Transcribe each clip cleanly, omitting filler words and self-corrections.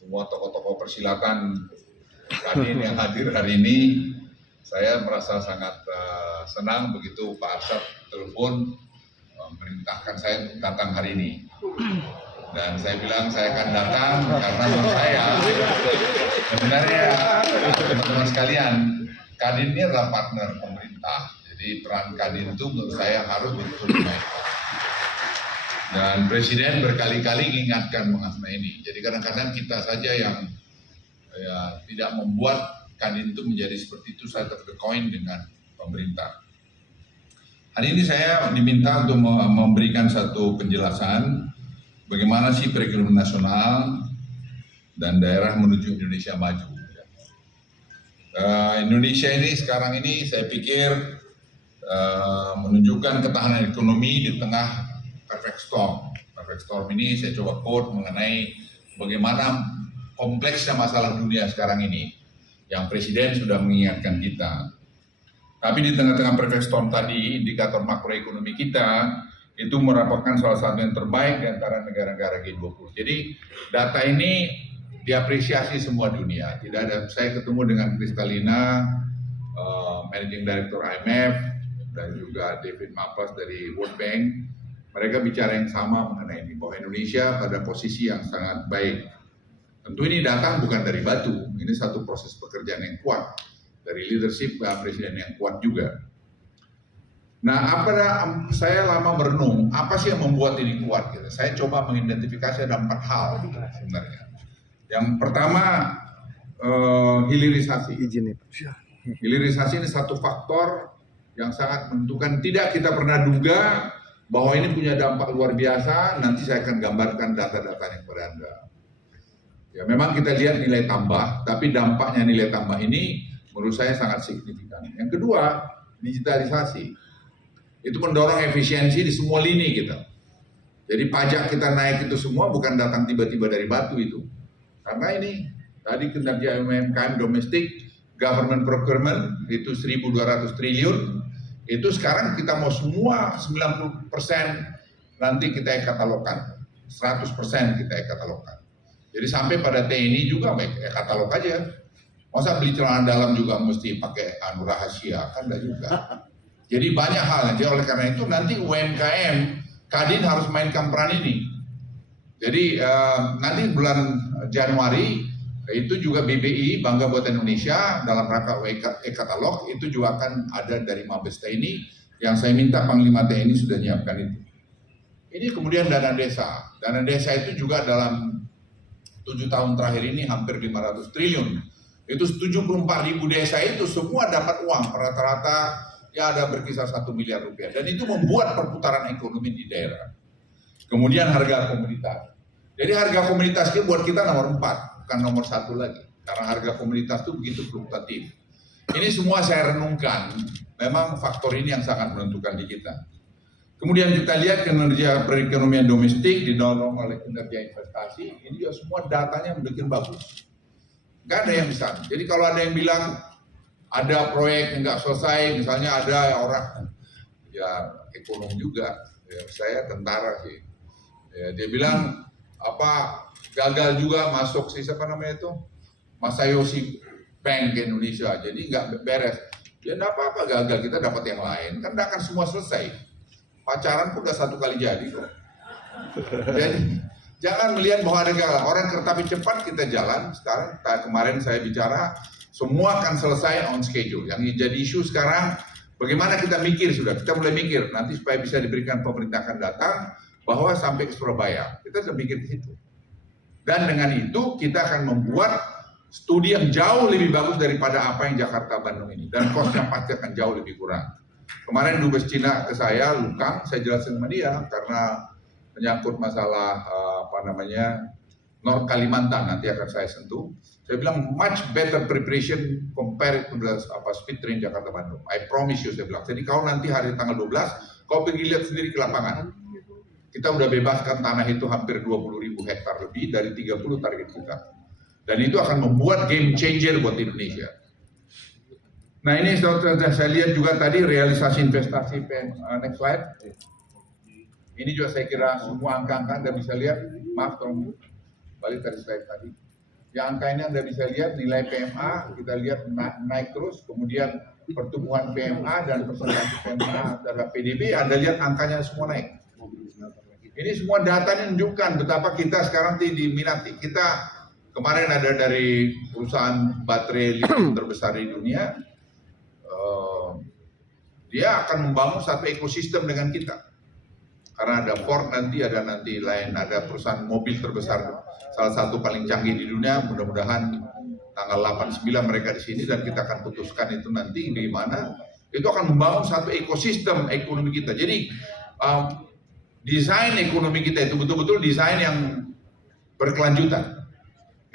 semua tokoh-tokoh persilatan Kadin yang hadir hari ini. Saya merasa sangat senang begitu Pak Arsyad telepon memerintahkan saya untuk datang hari ini. Dan saya bilang saya akan datang karena menurut saya sebenarnya teman-teman sekalian, Kadin ini adalah partner pemerintah. Jadi peran Kadin itu menurut saya harus betul dimainkan. Dan Presiden berkali-kali mengingatkan mengenai ini. Jadi kadang-kadang kita saja yang tidak membuat Kadin itu menjadi seperti itu, side of the coin dengan pemerintah. Hari ini saya diminta untuk memberikan satu penjelasan bagaimana sih perekonomian nasional dan daerah menuju Indonesia maju. Indonesia ini sekarang ini saya pikir menunjukkan ketahanan ekonomi di tengah perfect storm. Perfect storm ini saya coba quote mengenai bagaimana kompleksnya masalah dunia sekarang ini yang Presiden sudah mengingatkan kita. Tapi di tengah-tengah perfect storm tadi, indikator makroekonomi kita itu merupakan salah satu yang terbaik di antara negara-negara G20. Jadi data ini diapresiasi semua dunia. Tidak ada, saya ketemu dengan Kristalina, Managing Director IMF, dan juga David Malpass dari World Bank. Mereka bicara yang sama mengenai ini, bahwa Indonesia pada posisi yang sangat baik. Tentu ini datang bukan dari batu, ini satu proses pekerjaan yang kuat, dari leadership Presiden yang kuat juga. Nah, saya lama merenung, apa sih yang membuat ini kuat? Gitu. Saya coba mengidentifikasi ada 4 hal sebenarnya. Yang pertama, hilirisasi. Hilirisasi ini satu faktor yang sangat menentukan. Tidak kita pernah duga bahwa ini punya dampak luar biasa. Nanti saya akan gambarkan data-datanya kepada Anda. Ya, memang kita lihat nilai tambah, tapi dampaknya nilai tambah ini menurut saya sangat signifikan. Yang kedua, digitalisasi. Itu mendorong efisiensi di semua lini kita. Jadi pajak kita naik itu semua bukan datang tiba-tiba dari batu itu. Karena ini tadi kinerja UMKM domestik, government procurement itu 1.200 triliun. Itu sekarang kita mau semua 90% nanti kita katalogkan, 100% kita katalogkan. Jadi sampai pada TNI juga katalog aja. Masa beli celana dalam juga mesti pakai rahasia, kan enggak juga. Jadi banyak hal. Jadi oleh karena itu nanti UMKM, Kadin harus mainkan peran ini. Jadi nanti bulan Januari itu juga BBI, Bangga Buatan Indonesia, dalam rangka e-katalog itu juga akan ada dari Mabes TNI yang saya minta Panglima TNI sudah menyiapkan itu. Ini kemudian dana desa. Dana desa itu juga dalam 7 tahun terakhir ini hampir 500 triliun. Itu 74.000 desa itu semua dapat uang rata-rata ya ada berkisar 1 miliar rupiah. Dan itu membuat perputaran ekonomi di daerah. Kemudian harga komoditas. Jadi harga komoditas itu buat kita nomor 4, bukan nomor 1 lagi. Karena harga komoditas itu begitu fluktuatif. Ini semua saya renungkan. Memang faktor ini yang sangat menentukan di kita. Kemudian kita lihat kinerja perekonomian domestik didorong oleh kinerja investasi, ini juga semua datanya bikin bagus. Nggak ada yang bisa. Jadi kalau ada yang bilang ada proyek yang nggak selesai, misalnya ada orang, ya ekonom juga, ya, saya tentara sih. Ya, dia bilang gagal juga masuk siapa namanya itu Masayoshi Bank ke Indonesia, jadi nggak beres. Ya nggak apa-apa gagal, kita dapat yang lain, kan nggak akan semua selesai. Pacaran pun udah 1 kali jadi kok. Jadi jangan melihat bahwa ada gagal. Orang kereta api cepat kita jalan. Sekarang kemarin saya bicara semua akan selesai on schedule. Yang jadi isu sekarang bagaimana kita mikir sudah. Kita mulai mikir nanti supaya bisa diberikan pemerintah akan datang bahwa sampai ke Surabaya. Kita sudah mikir di situ. Dan dengan itu kita akan membuat studi yang jauh lebih bagus daripada apa yang Jakarta Bandung ini. Dan cost-nya pasti akan jauh lebih kurang. Kemarin Dubes Cina ke saya, Lukang, saya jelasin sama dia karena menyangkut masalah North Kalimantan nanti akan saya sentuh. Saya bilang much better preparation compared to the speed train Jakarta Bandung. I promise you saya bilang. Jadi kalau nanti hari tanggal 12, kau pergi lihat sendiri ke lapangan. Kita udah bebaskan tanah itu hampir 20.000 hektar lebih dari 30 target kita. Dan itu akan membuat game changer buat Indonesia. Nah ini saya lihat juga tadi realisasi investasi next slide. Ini juga saya kira semua angka-angka Anda bisa lihat. Maaf tolong balik dari slide tadi. Yang angka ini Anda bisa lihat nilai PMA, kita lihat naik terus, kemudian pertumbuhan PMA dan persentase PMA terhadap PDB, Anda lihat angkanya semua naik. Ini semua data ini menunjukkan betapa kita sekarang diminati. Kita kemarin ada dari perusahaan baterai lithium terbesar di dunia, dia akan membangun satu ekosistem dengan kita. Karena ada Ford nanti, ada nanti lain, ada perusahaan mobil terbesar, salah satu paling canggih di dunia. Mudah-mudahan tanggal 8-9 mereka di sini dan kita akan putuskan itu nanti di mana. Itu akan membangun satu ekosistem ekonomi kita. Jadi desain ekonomi kita itu betul-betul desain yang berkelanjutan,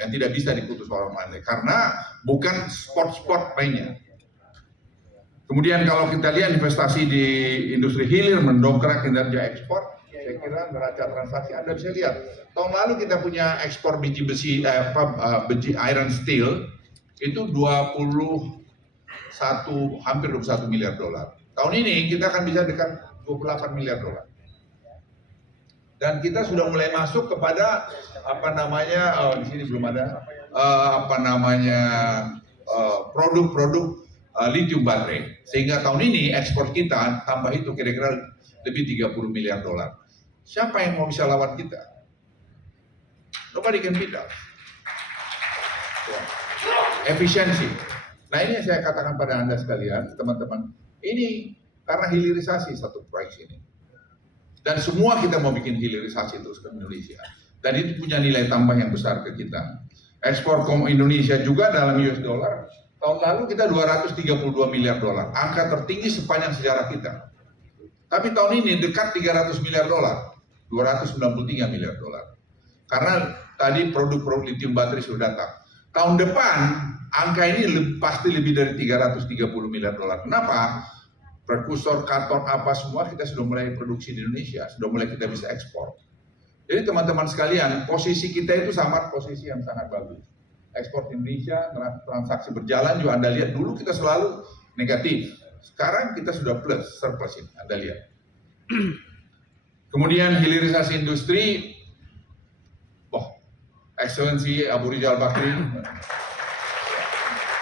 yang tidak bisa diputus orang lain, karena bukan sport-sport lainnya. Kemudian kalau kita lihat investasi di industri hilir mendongkrak kinerja ekspor, saya kira neraca transaksi Anda bisa lihat. Tahun lalu kita punya ekspor biji besi, biji iron steel itu 21, hampir 21 miliar dolar. Tahun ini kita akan bisa dekat 28 miliar dolar. Dan kita sudah mulai masuk kepada di sini belum ada produk-produk lithium baterai. Sehingga tahun ini ekspor kita tambah itu kira-kira lebih 30 miliar dolar. Siapa yang mau bisa lawan kita? Nobody can beat us. Efisiensi. Nah ini yang saya katakan pada Anda sekalian, teman-teman. Ini karena hilirisasi satu proyek ini. Dan semua kita mau bikin hilirisasi terus ke Indonesia. Dan itu punya nilai tambah yang besar ke kita. Ekspor Indonesia juga dalam US dollar, tahun lalu kita 232 miliar dolar. Angka tertinggi sepanjang sejarah kita. Tapi tahun ini dekat 300 miliar dolar. 293 miliar dolar. Karena tadi produk-produk lithium baterai sudah datang. Tahun depan, angka ini pasti lebih dari 330 miliar dolar. Kenapa? Prekursor, katon, apa semua kita sudah mulai produksi di Indonesia, sudah mulai kita bisa ekspor. Jadi teman-teman sekalian, posisi kita itu posisi yang sangat bagus. Ekspor Indonesia, transaksi berjalan juga Anda lihat dulu kita selalu negatif. Sekarang kita sudah plus, surplus ini, Anda lihat. Kemudian hilirisasi industri, Excellency Abu Rizal Bakri,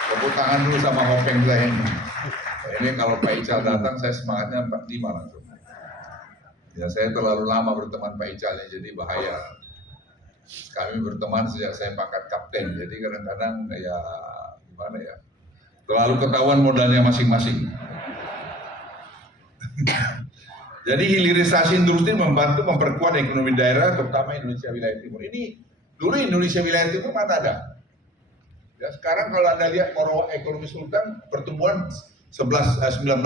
tepuk tangan dulu sama Hopeng saya ini. Ini kalau Pak Ical datang, saya semangatnya 45 langsung. Ya saya terlalu lama berteman Pak Icalnya, jadi bahaya. Kami berteman sejak saya pangkat kapten, jadi kadang-kadang ya gimana ya, terlalu ketahuan modalnya masing-masing. Jadi hilirisasi industri membantu memperkuat ekonomi daerah, terutama Indonesia wilayah timur. Ini dulu Indonesia wilayah timur mana ada? Ya, sekarang kalau Anda lihat ekonomi Sultan pertumbuhan 19,1%.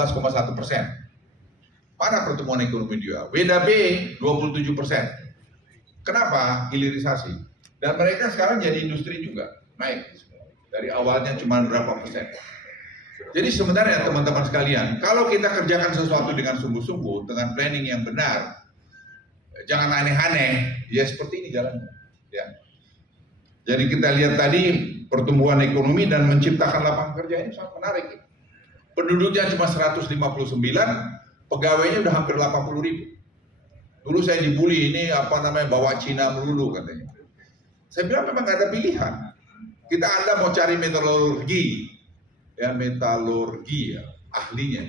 Mana pertumbuhan ekonomi dia? WDB 27%. Kenapa? Hilirisasi. Dan mereka sekarang jadi industri juga, naik. Dari awalnya cuma berapa persen. Jadi sebenarnya teman-teman sekalian, kalau kita kerjakan sesuatu dengan sungguh-sungguh, dengan planning yang benar, jangan aneh-aneh, ya seperti ini jalannya. Ya. Jadi kita lihat tadi pertumbuhan ekonomi dan menciptakan lapangan kerja ini sangat menarik. Penduduknya cuma 159, pegawainya udah hampir 80.000. Dulu saya dibully, ini bawa Cina melulu katanya. Saya bilang memang gak ada pilihan. Anda mau cari metalurgi ya, ahlinya.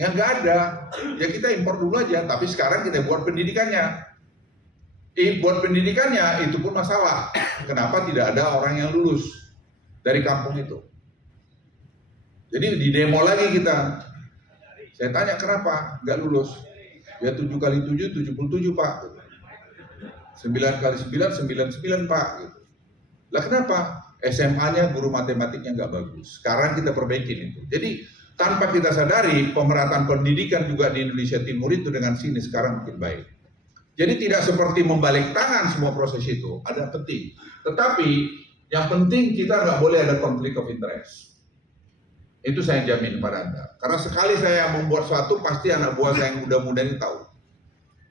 Ya nggak ada, ya kita impor dulu aja. Tapi sekarang kita buat pendidikannya. Buat pendidikannya itu pun masalah. Kenapa tidak ada orang yang lulus dari kampung itu? Jadi di demo lagi kita. Saya tanya kenapa nggak lulus? Ya 7 kali 7, 77 Pak. 9 kali 9, 99 Pak. Gitu. Lah kenapa? SMA-nya guru matematiknya nggak bagus. Sekarang kita perbaikin itu. Jadi tanpa kita sadari pemerataan pendidikan juga di Indonesia Timur itu dengan sini sekarang makin baik. Jadi tidak seperti membalik tangan semua proses itu. Ada penting. Tetapi yang penting kita nggak boleh ada konflik of interest. Itu saya jamin pada Anda. Karena sekali saya membuat sesuatu, pasti anak buah saya yang muda-muda ini tahu.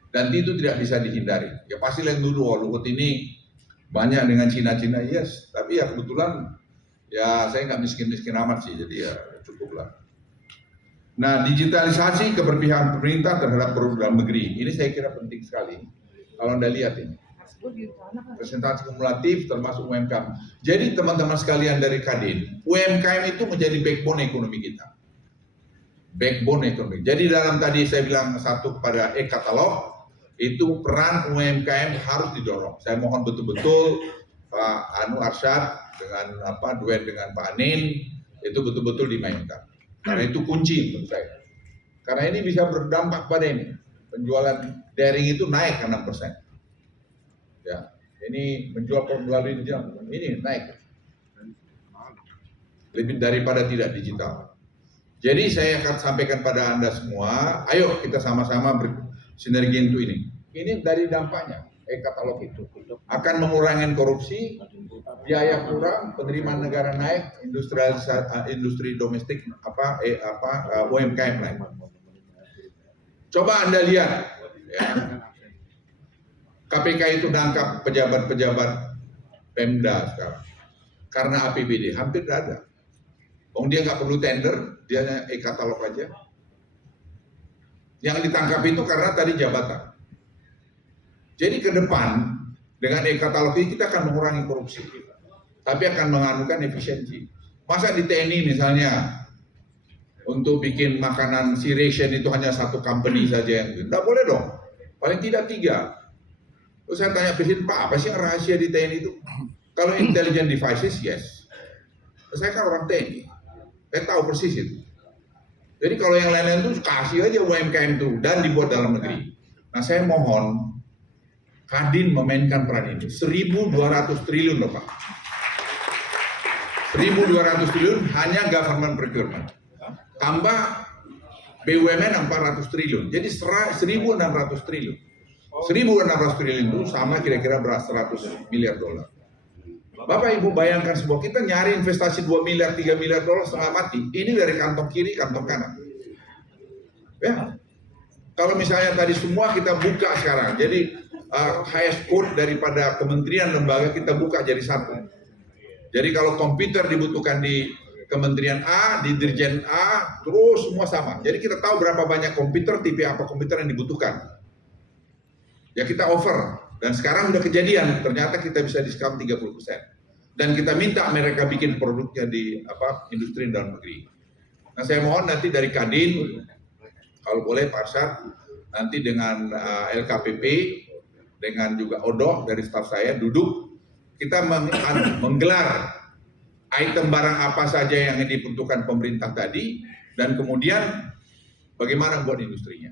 Dan itu tidak bisa dihindari. Ya pasti lihat dulu, Luhut ini banyak dengan Cina-Cina, yes. Tapi ya kebetulan, ya saya nggak miskin-miskin amat sih, jadi ya cukuplah. Nah, digitalisasi keberpihakan pemerintah terhadap produk dalam negeri. Ini saya kira penting sekali. Kalau Anda lihat ini. Presentasi kumulatif termasuk UMKM. Jadi teman-teman sekalian dari Kadin, UMKM itu menjadi backbone ekonomi kita. Backbone ekonomi. Jadi dalam tadi saya bilang satu kepada e-katalog, itu peran UMKM harus didorong. Saya mohon betul-betul Pak Anu Arsyad dengan duet dengan Pak Anin itu betul-betul dimainkan. Karena itu kunci menurut saya. Karena ini bisa berdampak pada ini. Penjualan daring itu naik ke 6%. Ya, ini menjual melalui digital, ini naik. Lebih daripada tidak digital. Jadi saya akan sampaikan pada Anda semua, ayo kita sama-sama bersinergi untuk ini. Ini dari dampaknya, e-katalog itu akan mengurangi korupsi, biaya kurang, penerimaan negara naik, industri domestik UMKM naik. Coba Anda lihat, ya, KPK itu nangkap pejabat-pejabat Pemda sekarang karena APBD hampir tidak ada. Dia nggak perlu tender, dia hanya e-katalog aja. Yang ditangkap itu karena tadi jabatan. Jadi ke depan dengan e-katalog ini kita akan mengurangi korupsi, tapi akan menganukan efisiensi. Masa di TNI misalnya untuk bikin makanan C-ration itu hanya satu company saja yang tidak boleh dong. Paling tidak 3. Terus saya tanya Presiden, Pak, apa sih yang rahasia di TNI itu? Kalau intelligent devices, yes. Saya kan orang TNI, saya tahu persis itu. Jadi kalau yang lain-lain itu kasih aja UMKM itu dan dibuat dalam negeri. Nah saya mohon Kadin memainkan peran ini. 1.200 triliun loh Pak. 1.200 triliun hanya government procurement. Tambah BUMN 400 triliun. Jadi 1.600 triliun. 1.600 triliun itu sama kira-kira beras 100 miliar dolar. Bapak Ibu bayangkan sebuah kita nyari investasi 2 miliar, 3 miliar dolar setengah mati. Ini dari kantong kiri, kantong kanan. Ya. Kalau misalnya tadi semua kita buka sekarang, jadi highest code daripada kementerian lembaga kita buka jadi satu. Jadi kalau komputer dibutuhkan di Kementerian A, di Dirjen A, terus semua sama. Jadi kita tahu berapa banyak komputer, tipe apa komputer yang dibutuhkan. Ya kita offer. Dan sekarang udah kejadian, ternyata kita bisa diskon 30%. Dan kita minta mereka bikin produknya di industri dalam negeri. Nah saya mohon nanti dari Kadin, kalau boleh Pak Arsyad, nanti dengan LKPP, dengan juga ODOK dari staf saya duduk, kita menggelar item barang apa saja yang dibutuhkan pemerintah tadi, dan kemudian bagaimana buat industrinya.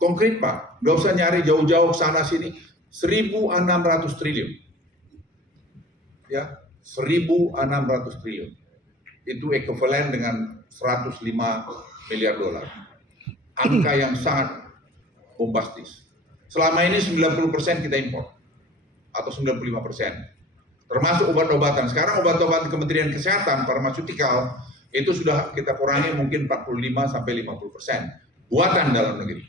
Konkret Pak, nggak usah nyari jauh-jauh sana sini. 1.600 triliun, ya 1.600 triliun, itu ekuivalen dengan 105 miliar dolar, angka yang sangat bombastis. Selama ini 90% kita impor, atau 95%, termasuk obat-obatan. Sekarang obat-obatan Kementerian Kesehatan, farmaseutical, itu sudah kita kurangi mungkin 45-50%, buatan dalam negeri.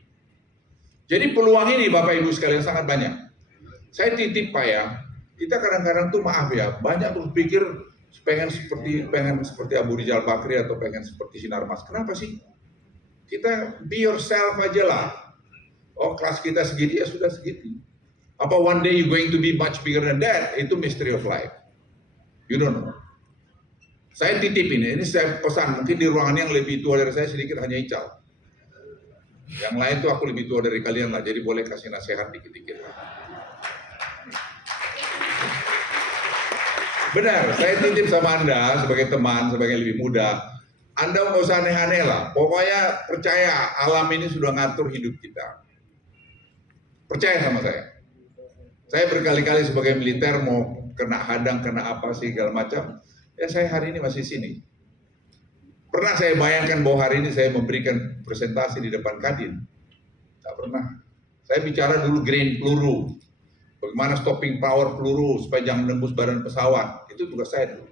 Jadi peluang ini Bapak Ibu sekalian sangat banyak. Saya titip Pak ya, kita kadang-kadang tuh maaf ya, banyak berpikir pengen seperti Abu Rizal Bakri atau pengen seperti Sinarmas. Kenapa sih? Kita be yourself aja lah. Oh kelas kita segini ya sudah segitu. Apa one day you going to be much bigger than that? Itu mystery of life. You don't know. Saya titip ini saya pesan, mungkin di ruangan yang lebih tua dari saya sedikit hanya Ical. Yang lain tuh aku lebih tua dari kalian lah, jadi boleh kasih nasihat dikit-dikit. Benar, saya titip sama Anda sebagai teman, sebagai lebih muda. Anda nggak usah aneh-aneh lah. Pokoknya percaya alam ini sudah ngatur hidup kita. Percaya sama saya. Saya berkali-kali sebagai militer mau kena hadang, kena apa sih segala macam. Ya saya hari ini masih sini. Pernah saya bayangkan bahwa hari ini saya memberikan presentasi di depan Kadin? Tak pernah. Saya bicara dulu grain peluru. Bagaimana stopping power peluru supaya jangan menembus badan pesawat, itu tugas saya dulu.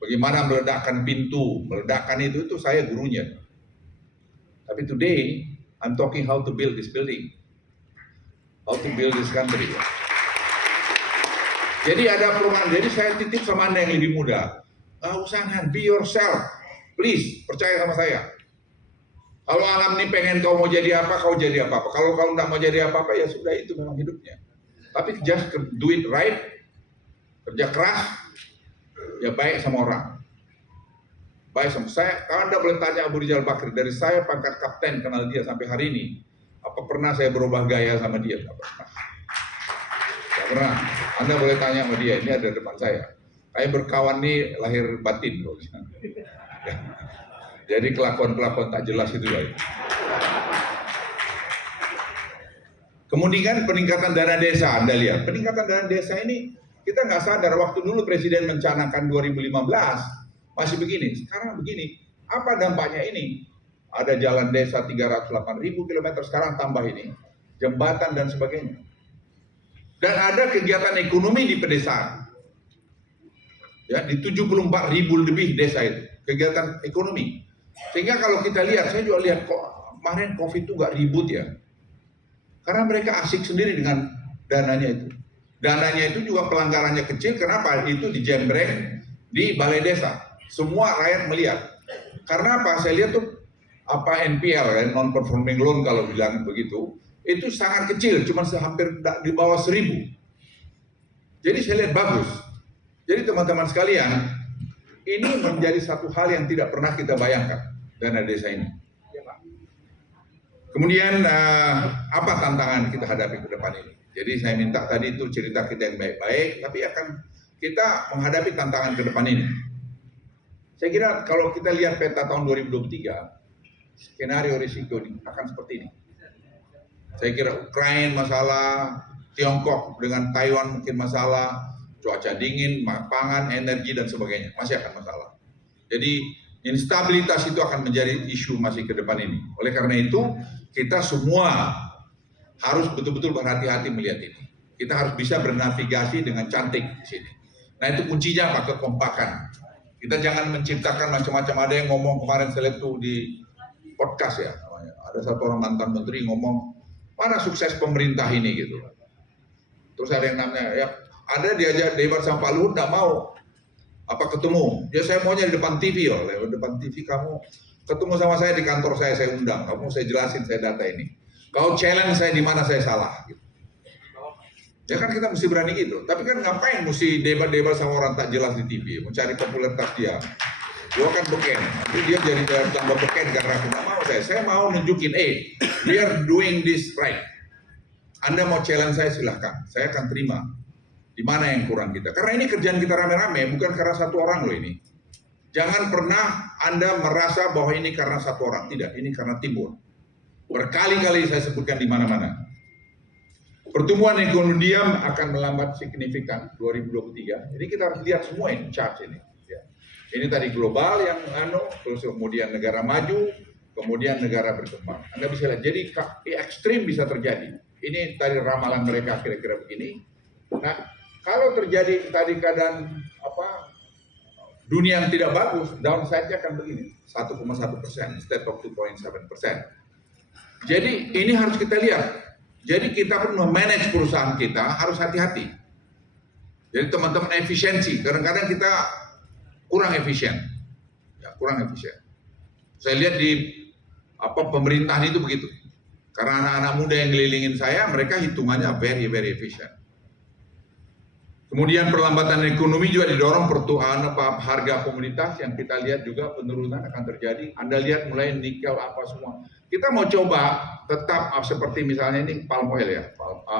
Bagaimana meledakkan pintu, meledakkan itu saya gurunya. Tapi today, I'm talking how to build this building, how to build this country. Jadi ada perubahan. Jadi saya titip sama Anda yang lebih muda. Usahakan, be yourself, please percaya sama saya. Kalau alam ini pengen kau mau jadi apa, kau jadi apa-apa. Kalau kau nggak mau jadi apa-apa, ya sudah itu memang hidupnya. Tapi just do it right, kerja keras, ya baik sama orang. Baik sama saya, kalau Anda boleh tanya Abu Rizal Bakri, dari saya pangkat kapten kenal dia sampai hari ini, apa pernah saya berubah gaya sama dia? Tidak pernah. Tidak pernah. Anda boleh tanya sama dia, ini ada depan saya. Kayak berkawan nih lahir batin. Jadi kelakuan-kelakuan tak jelas itu ya. Kemudian peningkatan dana desa, Anda lihat. Peningkatan dana desa ini, kita nggak sadar waktu dulu Presiden mencanangkan 2015, masih begini. Sekarang begini, apa dampaknya ini? Ada jalan desa 308.000 km, sekarang tambah ini. Jembatan dan sebagainya. Dan ada kegiatan ekonomi di pedesaan. Ya, di 74.000 lebih desa itu, kegiatan ekonomi. Sehingga kalau kita lihat, saya juga lihat kok kemarin COVID itu nggak ribut ya. Karena mereka asik sendiri dengan dananya itu. Dananya itu juga pelanggarannya kecil, kenapa? Itu dijembreng di balai desa. Semua rakyat melihat. Karena apa? Saya lihat tuh apa NPL, non performing loan kalau bilang begitu, itu sangat kecil, cuma hampir di bawah 1.000. Jadi saya lihat bagus. Jadi teman-teman sekalian, ini menjadi satu hal yang tidak pernah kita bayangkan, dana desa ini. Kemudian apa tantangan kita hadapi ke depan ini? Jadi saya minta tadi itu cerita kita yang baik-baik, tapi akan kita menghadapi tantangan ke depan ini. Saya kira kalau kita lihat peta tahun 2023, skenario risiko akan seperti ini. Saya kira Ukraina masalah, Tiongkok dengan Taiwan mungkin masalah, cuaca dingin, pangan, energi dan sebagainya masih akan masalah. Jadi instabilitas itu akan menjadi isu masih ke depan ini. Oleh karena itu kita semua harus betul-betul berhati-hati melihat ini. Kita harus bisa bernavigasi dengan cantik di sini. Nah itu kuncinya apa? Kekompakan. Kita jangan menciptakan macam-macam. Ada yang ngomong kemarin saya lihat tuh di podcast ya, ada satu orang mantan menteri ngomong mana sukses pemerintah ini gitu. Terus ada yang namanya ya ada diajak debat sama Pak Luhut nggak mau apa ketemu. Ya saya maunya di depan TV ya, di depan TV kamu ketemu sama saya di kantor saya undang, kamu saya jelasin saya data ini. Kau challenge saya di mana saya salah. Gitu. Ya kan kita mesti berani gitu. Tapi kan ngapain mesti debat-debat sama orang tak jelas di TV, mencari popularitas dia. Gua kan beken, nanti dia jadi tambah beken karena aku nggak mau saya. Saya mau nunjukin, we are doing this right. Anda mau challenge saya silahkan, saya akan terima. Di mana yang kurang kita? Karena ini kerjaan kita rame-rame, bukan karena satu orang loh ini. Jangan pernah Anda merasa bahwa ini karena satu orang, tidak. Ini karena timbul. Berkali-kali saya sebutkan di mana-mana. Pertumbuhan ekonomi diam akan melambat signifikan 2023. Jadi kita harus lihat semua ini, chart ini. Ya. Ini tadi global yang terus kemudian negara maju, kemudian negara berkembang. Anda bisa lihat, jadi ekstrim bisa terjadi. Ini tadi ramalan mereka kira-kira begini. Nah, kalau terjadi tadi keadaan dunia yang tidak bagus, downside-nya akan begini, 1,1% instead of 2,7%. Jadi ini harus kita lihat. Jadi kita pun memanage perusahaan kita harus hati-hati. Jadi teman-teman efisiensi, kadang-kadang kita kurang efisien. Ya, kurang efisien. Saya lihat di pemerintahan itu begitu. Karena anak-anak muda yang ngelilingin saya, mereka hitungannya very efisien. Kemudian perlambatan ekonomi juga didorong harga komoditas yang kita lihat juga penurunan akan terjadi. Anda lihat mulai nikel apa semua. Kita mau coba tetap seperti misalnya ini palm oil ya.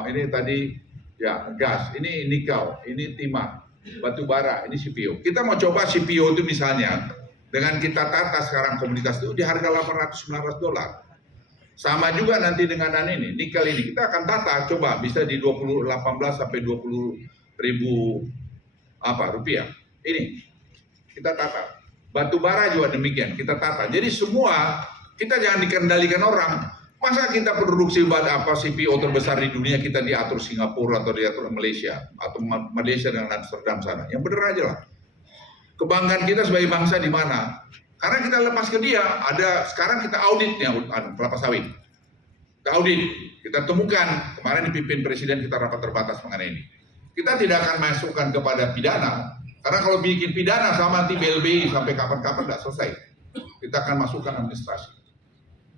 Ini tadi ya gas, ini nikel, ini timah, batu bara, ini CPO. Kita mau coba CPO itu misalnya dengan kita tata sekarang komoditas itu di harga $800-900. Sama juga nanti dengan ini, nikel ini kita akan tata coba bisa di 18 sampai 20.000 rupiah. Ini kita tata. Batu bara juga demikian kita tata. Jadi semua kita jangan dikendalikan orang. Masa kita produksi CPO terbesar di dunia kita diatur Singapura atau diatur Malaysia atau Malaysia dengan Amsterdam sana. Yang benar aja lah. Kebanggaan kita sebagai bangsa di mana? Karena kita lepas ke dia. Sekarang kita auditnya kelapa sawit. Kita audit, kita temukan kemarin dipimpin Presiden kita rapat terbatas mengenai ini. Kita tidak akan masukkan kepada pidana, karena kalau bikin pidana sama nanti BLBI sampai kapan-kapan tidak selesai. Kita akan masukkan administrasi.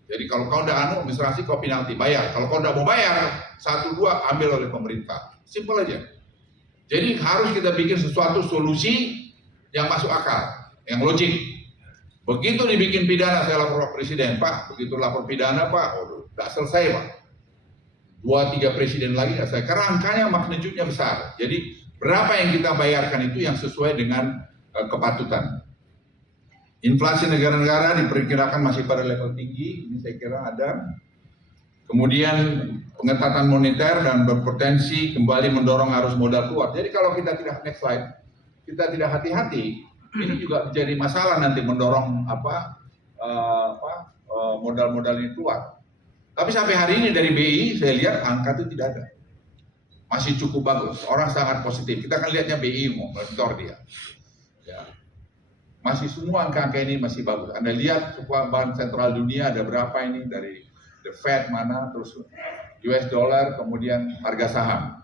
Jadi kalau kau udah administrasi, kau penalti bayar. Kalau kau udah mau bayar, 1-2 ambil oleh pemerintah. Simple aja. Jadi harus kita bikin sesuatu solusi yang masuk akal, yang logik. Begitu dibikin pidana, saya lapor Pak Presiden, Pak, begitu lapor pidana Pak, nggak selesai Pak. 2-3 presiden lagi nggak selesai, karena angkanya magnitudenya besar. Jadi berapa yang kita bayarkan itu yang sesuai dengan kepatutan. Inflasi negara-negara diperkirakan masih pada level tinggi, ini saya kira ada. Kemudian pengetatan moneter dan berpotensi kembali mendorong arus modal keluar. Jadi kalau kita tidak, next slide, kita tidak hati-hati, ini juga menjadi masalah nanti mendorong modal-modal ini keluar. Tapi sampai hari ini dari BI saya lihat angka itu tidak ada, masih cukup bagus. Orang sangat positif. Kita kan lihatnya BI monitor dia. Ya. Masih semua angka-angka ini masih bagus. Anda lihat Bank Sentral Dunia ada berapa ini dari The Fed mana, terus US dollar, kemudian harga saham.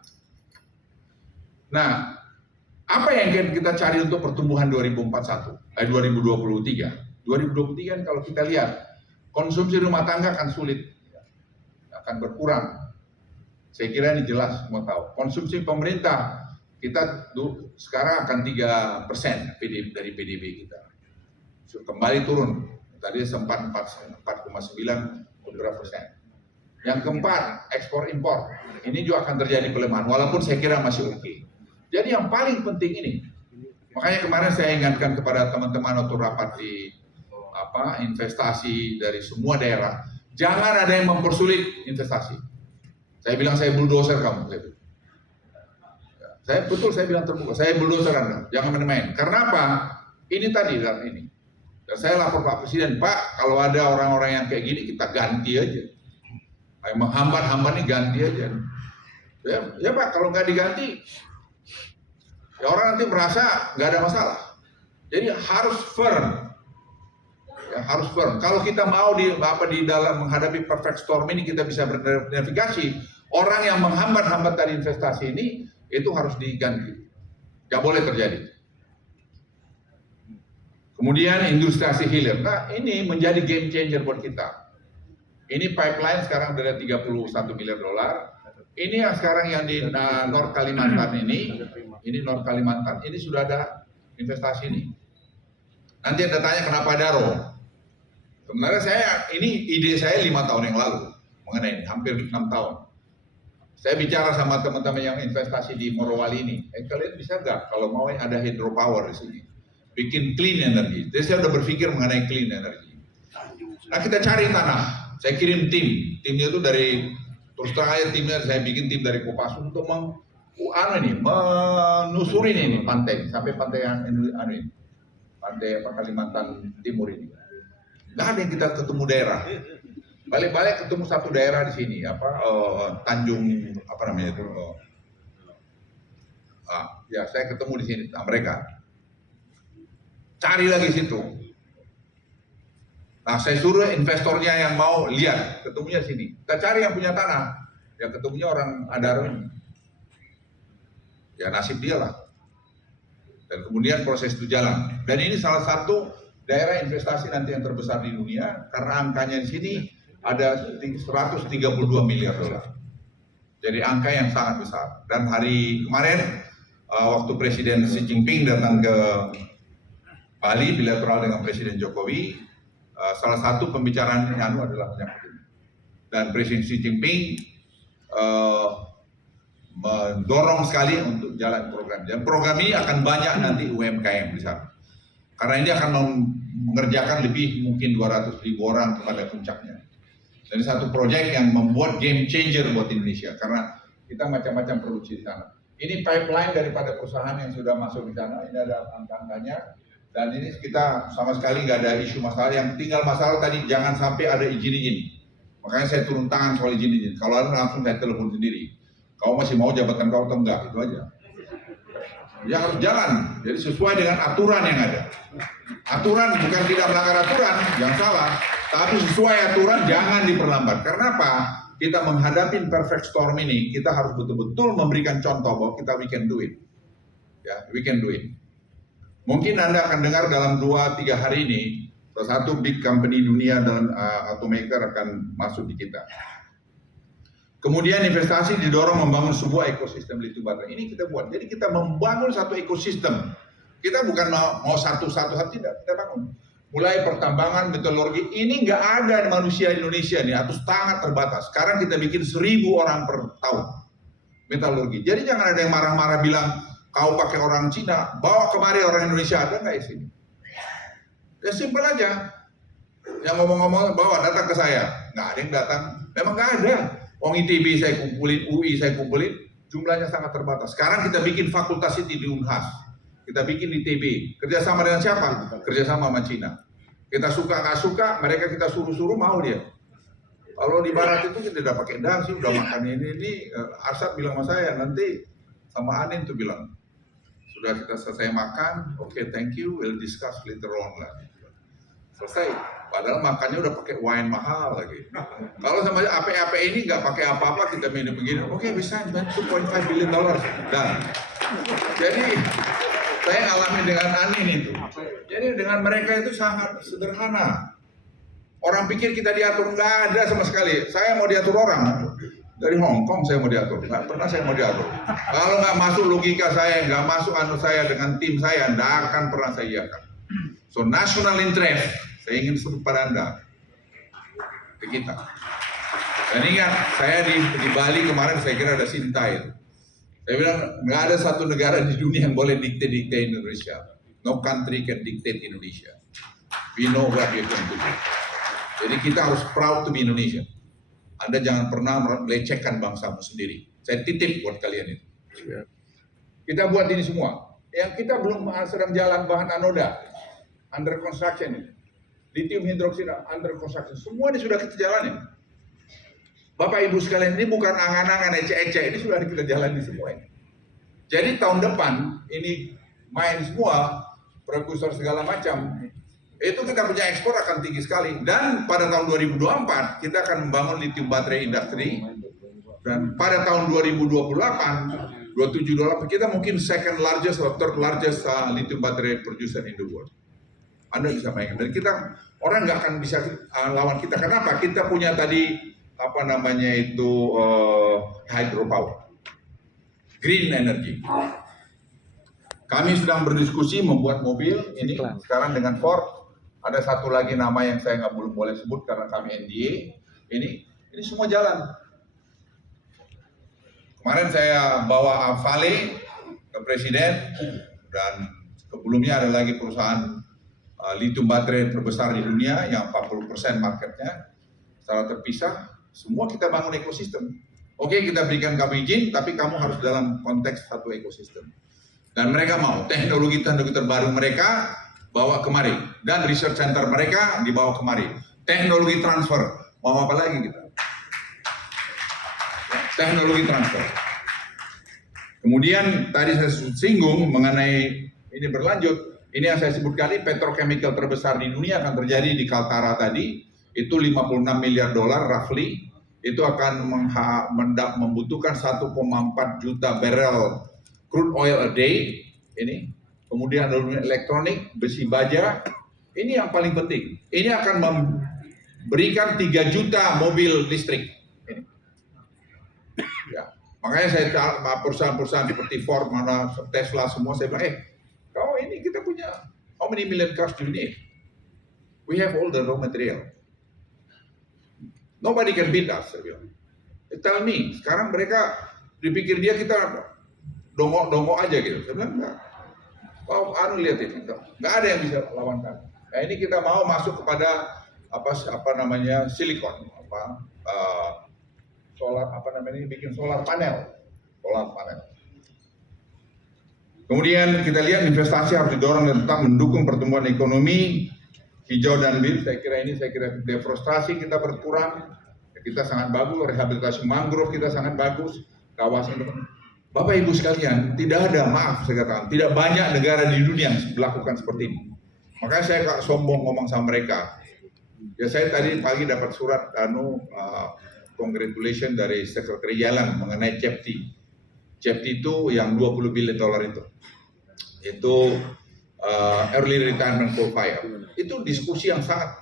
Nah, apa yang kita cari untuk pertumbuhan 2023? 2023 kan kalau kita lihat konsumsi rumah tangga akan sulit, akan berkurang. Saya kira ini jelas semua tahu. Konsumsi pemerintah kita sekarang akan 3% dari PDB kita. Kembali turun. Tadi sempat 4,9 beberapa persen. Yang keempat, ekspor impor. Ini juga akan terjadi pelemahan, walaupun saya kira masih oke. Jadi yang paling penting ini, makanya kemarin saya ingatkan kepada teman-teman waktu rapat di investasi dari semua daerah, jangan ada yang mempersulit investasi. Saya bilang saya bulldozer kamu. Saya bilang terbuka, saya bulldozer Anda, jangan main-main. Karena apa? Ini tadi dan ini. Dan saya lapor Pak Presiden, Pak, kalau ada orang-orang yang kayak gini kita ganti aja. Menghambat-hambat ini ganti aja. Ya Pak, kalau nggak diganti, ya orang nanti merasa nggak ada masalah. Jadi harus firm. Ya, harus firm. Kalau kita mau di dalam menghadapi perfect storm ini kita bisa bernavigasi, orang yang menghambat-hambat dari investasi ini itu harus diganti. Nggak boleh terjadi. Kemudian industriasi hilir. Nah, ini menjadi game changer buat kita. Ini pipeline sekarang sudah 31 miliar dolar. Ini yang sekarang yang di North Kalimantan ini North Kalimantan, ini sudah ada investasi ini. Nanti Anda tanya kenapa Daro? Sebenarnya ide saya 5 tahun yang lalu mengenai ini, hampir 6 tahun. Saya bicara sama teman-teman yang investasi di Morowali ini. Kalian bisa nggak kalau mau ada hydropower di sini? Bikin clean energy. Jadi saya udah berpikir mengenai clean energy. Nah kita cari tanah. Saya kirim timnya itu dari terus terang aja timnya saya bikin tim dari Kopassus untuk menusuri ini pantai sampai pantai yang ini, pantai Kalimantan Timur ini. Nggak ada yang kita ketemu daerah. Balik-balik ketemu satu daerah di sini Tanjung ya saya ketemu di sini mereka. Cari lagi situ. Nah, saya suruh investornya yang mau lihat, ketemunya sini. Kita cari yang punya tanah, ya ketemunya orang Adaro ini. Ya nasib dia lah. Dan kemudian proses itu jalan. Dan ini salah satu daerah investasi nanti yang terbesar di dunia, karena angkanya di sini ada 132 miliar dolar. Jadi angka yang sangat besar. Dan hari kemarin, waktu Presiden Xi Jinping datang ke Bali bilateral dengan Presiden Jokowi, salah satu pembicaraan adalah menyangkut ini. Dan Presiden Xi Jinping mendorong sekali untuk jalan program. Dan program ini akan banyak nanti UMKM di sana. Karena ini akan mengerjakan lebih mungkin 200.000 orang kepada puncaknya. Dan satu proyek yang membuat game changer buat Indonesia karena kita macam-macam produksi di sana. Ini pipeline daripada perusahaan yang sudah masuk di sana. Ini ada angka-angkanya. Dan ini kita sama sekali nggak ada isu masalah, yang tinggal masalah tadi jangan sampai ada izin-izin. Makanya saya turun tangan soal izin-izin. Kalau ada langsung saya telepon sendiri. Kau masih mau jabatan kau atau enggak, itu aja. Ya harus jalan, jadi sesuai dengan aturan yang ada. Aturan bukan tidak melanggar aturan, jangan salah. Tapi sesuai aturan, jangan diperlambat. Karena apa? Kita menghadapi perfect storm ini, kita harus betul-betul memberikan contoh bahwa we can do it. Ya, we can do it. Mungkin Anda akan dengar dalam 2-3 hari ini, salah satu big company dunia dan automaker akan masuk di kita. Kemudian investasi didorong membangun sebuah ekosistem lithium baterai. Ini kita buat. Jadi kita membangun satu ekosistem. Kita bukan mau satu-satu, tidak. Kita bangun. Mulai pertambangan, metalurgi. Ini nggak ada manusia di Indonesia nih, atau sangat terbatas. Sekarang kita bikin 1.000 orang per tahun metalurgi. Jadi jangan ada yang marah-marah bilang, kau pakai orang Cina, bawa kemari orang Indonesia, ada nggak di sini? Ya simpel aja. Yang ngomong-ngomong bawa datang ke saya, nggak ada yang datang. Memang nggak ada. Wong ITB saya kumpulin, UI saya kumpulin, jumlahnya sangat terbatas. Sekarang kita bikin fakultas itu di Unhas, kita bikin di ITB. Kerjasama dengan siapa? Kerjasama sama Cina. Kita suka nggak suka, mereka kita suruh-suruh mau dia. Kalau di Barat itu kita udah pakai dasi, udah makan ini. Arsad bilang sama saya, nanti sama Anin tuh bilang, sudah kita selesai makan, oke, thank you, we'll discuss later on lah. Selesai. Padahal makannya udah pakai wine mahal lagi. Kalau sama AP ini nggak pakai apa-apa, kita minum begini, oke, bisa invest $2.5 billion. Dan jadi saya ngalamin dengan Anin itu. Jadi dengan mereka itu sangat sederhana. Orang pikir kita diatur, nggak ada sama sekali. Saya mau diatur orang. Dari Hong Kong saya mau diatur, nggak pernah saya mau diatur. Kalau nggak masuk logika saya, nggak masuk saya dengan tim saya, nggak akan pernah saya iakan. So national interest, saya ingin sebut pada Anda, ke kita. Dan ingat, saya di Bali kemarin saya kira ada Sintai. Saya bilang, nggak ada satu negara di dunia yang boleh dikte Indonesia. No country can dictate Indonesia. We know what we are going to do. Jadi kita harus proud to be Indonesia. Anda jangan pernah melecehkan bangsamu sendiri. Saya titip buat kalian itu. Kita buat ini semua. Yang kita belum sedang jalan bahan anoda, under construction ini. Lithium hidroksida under construction. Semua ini sudah kita jalanin. Bapak Ibu sekalian, ini bukan angan-angan ece-ece, ini sudah kita jalani semua ini. Jadi tahun depan ini main semua, prekursor segala macam. Itu kita punya ekspor akan tinggi sekali. Dan pada tahun 2024 kita akan membangun lithium baterai industry. Dan pada tahun 2028, 27 kita mungkin second largest or third largest lithium baterai producer in the world. Anda bisa bayangkan. Dan kita orang nggak akan bisa lawan kita. Kenapa? Kita punya tadi apa namanya itu hydropower, green energy. Kami sedang berdiskusi membuat mobil ini sekarang dengan Ford. Ada satu lagi nama yang saya belum boleh sebut karena kami NDA. Ini semua jalan. Kemarin saya bawa Vale ke Presiden dan sebelumnya ada lagi perusahaan lithium baterai terbesar di dunia yang 40% marketnya secara terpisah. Semua kita bangun ekosistem. Oke, kita berikan kamu izin, tapi kamu harus dalam konteks satu ekosistem. Dan mereka mau teknologi-teknologi terbaru mereka bawa kemari, dan research center mereka dibawa kemari. Teknologi transfer, mau apa lagi kita? Teknologi transfer. Kemudian tadi saya singgung mengenai ini berlanjut. Ini yang saya sebut kali petrochemical terbesar di dunia akan terjadi di Kaltara tadi. Itu $56 miliar roughly. Itu akan membutuhkan 1,4 juta barrel crude oil a day. Ini. Kemudian elektronik, besi baja. Ini yang paling penting. Ini akan memberikan 3 juta mobil listrik. Ini. Ya. Makanya saya perusahaan-perusahaan seperti Ford, Tesla semua saya bilang, kau ini kita punya how many million cars do you need? We have all the raw material. Nobody can beat us, saya bilang. Tell me, sekarang mereka dipikir dia kita dongok-dongok aja gitu. Saya bilang enggak. Oh, lihat itu, nggak ada yang bisa lawan kami. Nah, ini kita mau masuk kepada apa namanya silikon, solar bikin solar panel. Kemudian kita lihat investasi harus didorong dan tetap mendukung pertumbuhan ekonomi hijau dan biru. Saya kira deforestasi kita berkurang, kita sangat bagus, rehabilitasi mangrove kita sangat bagus, kawasan. Bapak Ibu sekalian, tidak ada, maaf saya katakan, tidak banyak negara di dunia yang melakukan seperti ini. Makanya saya gak sombong ngomong sama mereka. Ya saya tadi pagi dapat surat congratulation dari Sekretari Jalan mengenai CEPTI. CEPTI itu yang $20 billion itu. Itu early retirement coal fire. Itu diskusi yang sangat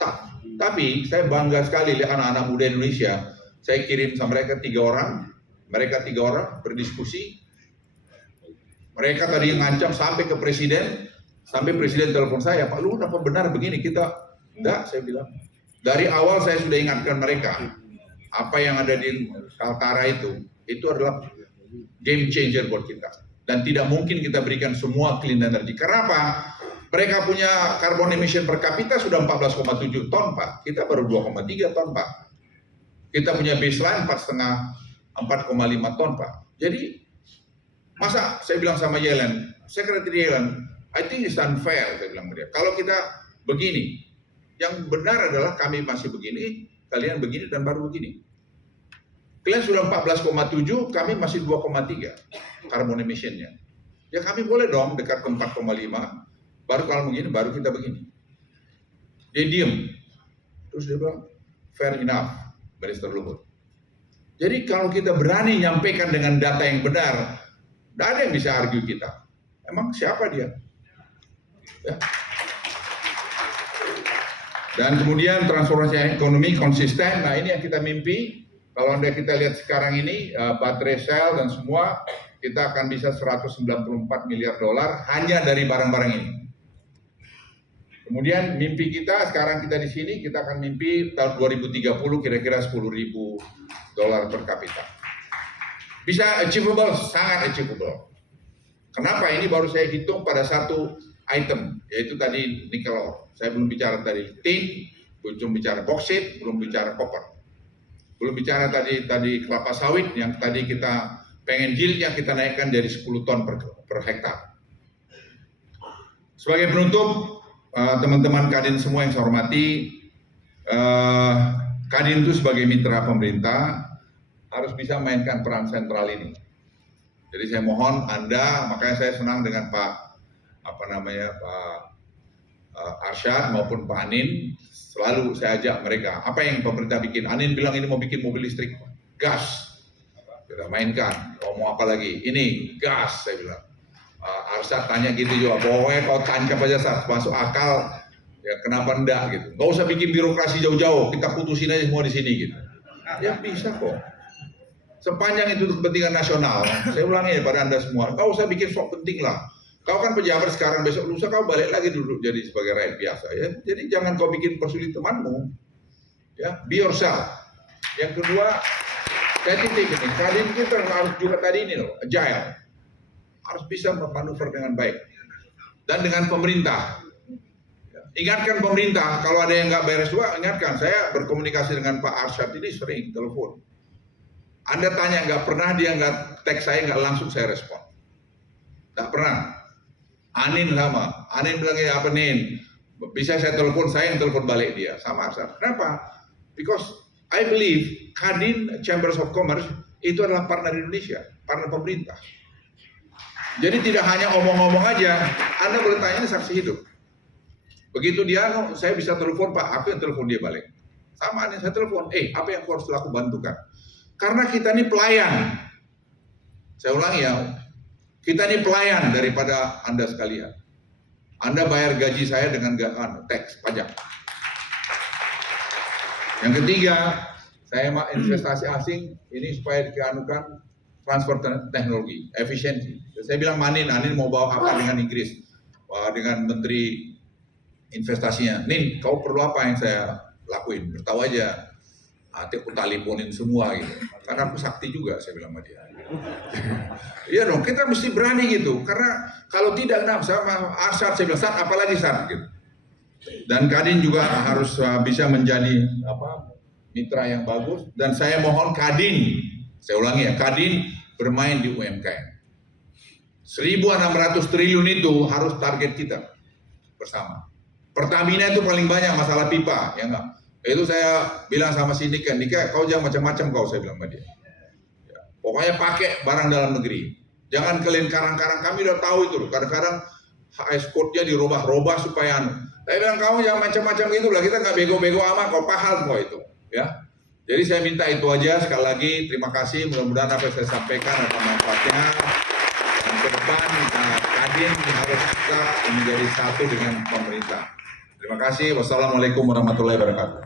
tough. Tapi saya bangga sekali lihat anak-anak muda Indonesia saya kirim sama mereka 3 orang, berdiskusi. Mereka tadi ngancam sampai ke presiden, sampai presiden telepon saya, Pak Luhut apa benar begini kita? Enggak, saya bilang. Dari awal saya sudah ingatkan mereka, apa yang ada di Kaltara itu adalah game changer buat kita. Dan tidak mungkin kita berikan semua clean energy. Kenapa? Mereka punya carbon emission per kapita sudah 14,7 ton, Pak. Kita baru 2,3 ton, Pak. Kita punya baseline 4,5 ton, Pak. Jadi, masa saya bilang sama Yellen, Sekretari Yellen, I think it's unfair, saya bilang dia. Kalau kita begini, yang benar adalah kami masih begini, kalian begini dan baru begini. Kalian sudah 14,7, kami masih 2,3 carbon emission-nya. Ya kami boleh dong dekat ke 4,5, baru kalau begini, baru kita begini. Dia diem. Terus dia bilang, fair enough, Minister Luhut. Jadi kalau kita berani nyampaikan dengan data yang benar, tidak ada yang bisa argue kita. Emang siapa dia? Ya. Dan kemudian transformasi ekonomi konsisten, nah ini yang kita mimpi. Kalau Anda kita lihat sekarang ini, baterai sel dan semua, kita akan bisa 194 miliar dolar hanya dari barang-barang ini. Kemudian mimpi kita, sekarang kita di sini, kita akan mimpi tahun 2030 kira-kira 10.000 dolar per kapita. Bisa achievable, sangat achievable. Kenapa? Ini baru saya hitung pada satu item, yaitu tadi nikel ore. Saya belum bicara tadi tin, belum bicara boksit, belum bicara copper. Belum bicara tadi kelapa sawit yang tadi kita pengen yieldnya kita naikkan dari 10 ton per hektar. Sebagai penutup, teman-teman Kadin semua yang saya hormati, Kadin itu sebagai mitra pemerintah harus bisa mainkan peran sentral ini. Jadi saya mohon Anda, makanya saya senang dengan Pak Arsyad maupun Pak Anin, selalu saya ajak mereka. Apa yang pemerintah bikin? Anin bilang ini mau bikin mobil listrik, gas. Kita mainkan. Mau apa lagi? Ini gas, saya bilang. Arsyad tanya gitu juga, pokoknya kau tancap aja saat masuk akal, ya kenapa enggak gitu. Gak usah bikin birokrasi jauh-jauh, kita putusin aja semua di sini gitu. Ya bisa kok. Sepanjang itu kepentingan nasional, saya ulangi ya pada Anda semua, gak usah bikin sok penting lah. Kau kan pejabat sekarang, besok lusa kau balik lagi dulu jadi sebagai rakyat biasa ya. Jadi jangan kau bikin persulit temanmu. Ya, be yourself. Yang kedua, saya titip ini, Kadin kita harus juga tadi ini loh, agile. Harus bisa bermanuver dengan baik. Dan dengan pemerintah. Ingatkan pemerintah, kalau ada yang nggak beres juga, ingatkan. Saya berkomunikasi dengan Pak Arsyad ini sering telepon. Anda tanya nggak pernah dia nggak teks saya nggak langsung saya respon. Nggak pernah. Anin sama. Anin bilang ya apa Nin? Bisa saya telepon, saya yang telepon balik dia. Sama Arsyad. Kenapa? Because I believe Kadin Chambers of Commerce itu adalah partner Indonesia, partner pemerintah. Jadi tidak hanya omong-omong aja, Anda boleh tanya ini saksi hidup. Begitu dia, saya bisa telepon Pak, aku yang telepon dia balik. Sama Anda saya telepon, apa yang harus aku bantukan? Karena kita ini pelayan. Saya ulangi ya, kita ini pelayan daripada Anda sekalian. Anda bayar gaji saya dengan teks pajak. Yang ketiga, saya investasi asing ini supaya dianukan transfer teknologi, efisiensi. Saya bilang Anin mau bawa apa dengan Inggris, dengan Menteri Investasinya. Nin, kau perlu apa yang saya lakuin? Beritahu aja. Nanti aku teleponin semua gitu. Karena aku sakti juga, saya bilang sama dia. Iya dong, kita mesti berani gitu. Karena kalau tidak, sama Arsyad, saya bilang, Sat, apalagi Sat gitu. Dan Kadin juga harus bisa menjadi mitra yang bagus. Dan saya mohon Kadin, saya ulangi ya, Kadin bermain di UMKM. 1.600 triliun itu harus target kita bersama. Pertamina itu paling banyak masalah pipa, ya enggak? Itu saya bilang sama si Nika, kau jangan macam-macam kau, saya bilang sama dia. Ya, pokoknya pakai barang dalam negeri. Jangan kalian karang-karang, kami udah tahu itu. Kadang-kadang ekspornya dirubah-rubah supaya Saya bilang kamu jangan macam-macam gitu lah, kita nggak bego-bego amat, kau paham kok itu. Ya. Jadi saya minta itu aja, sekali lagi terima kasih, mudah-mudahan apa yang saya sampaikan ada manfaatnya. Dan ke depan Kadin harus kita menjadi satu dengan pemerintah. Terima kasih. Wassalamualaikum warahmatullahi wabarakatuh.